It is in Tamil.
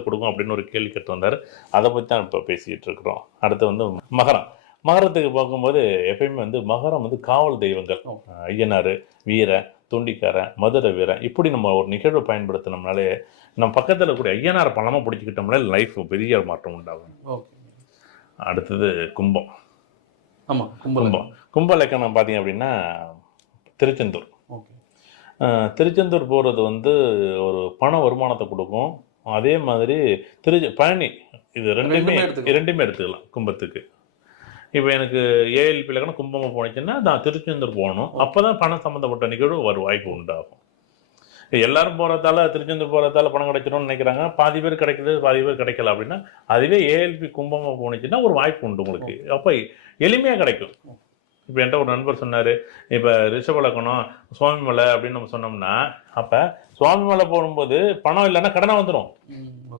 கொடுக்கும் அப்படின்னு ஒரு கேள்வி கேட்டு வந்தார். அதை பற்றி தான் இப்போ பேசிக்கிட்டு இருக்கிறோம். அடுத்து வந்து மகரம். மகரத்துக்கு பார்க்கும்போது எப்பயுமே வந்து மகரம் வந்து காவல் தெய்வங்கள். ஐயனார், வீரன், தொண்டிக்காரன், மதுரை வீரன், இப்படி நம்ம ஒரு நிகழ்வை பயன்படுத்தினோம்னாலே நம்ம பக்கத்தில் கூடிய ஐயனார் பணமாக பிடிச்சிக்கிட்டோம்னாலே லைஃப் பெரிய மாற்றம் உண்டாகும். அடுத்தது கும்பம். ஆமாம், கும்பம். கும்ப லக்கணம் பார்த்தீங்க அப்படின்னா திருச்செந்தூர். திருச்செந்தூர் போகிறது வந்து ஒரு பண வருமானத்தை கொடுக்கும். அதே மாதிரி பழனி, இது ரெண்டுமே எடுத்துக்கலாம் கும்பத்துக்கு. இப்போ எனக்கு ஏஎல்பி லக்கணம் கும்பமாக போனிச்சுன்னா நான் திருச்செந்தூர் போகணும். அப்போ தான் பணம் சம்மந்தப்பட்ட நிகழ்வு ஒரு வாய்ப்பு உண்டாகும். எல்லாரும் போகிறதால திருச்செந்தூர் போகிறதால பணம் கிடைச்சிடும்னு நினைக்கிறாங்க. பாதி பேர் கிடைக்குது, பாதி பேர் கிடைக்கல அப்படின்னா அதுவே ஏஎல்பி கும்பமாக போனிச்சுன்னா ஒரு வாய்ப்பு உண்டு உங்களுக்கு. அப்போ எளிமையாக கிடைக்கும். இப்போ என்கிட்ட ஒரு நண்பர் சொன்னார், இப்போ ரிஷப லக்கணம் சுவாமி மலை அப்படின்னு நம்ம சொன்னோம்னா, அப்போ சுவாமி மலை போகும்போது பணம் இல்லைன்னா கடனை வந்துடும்.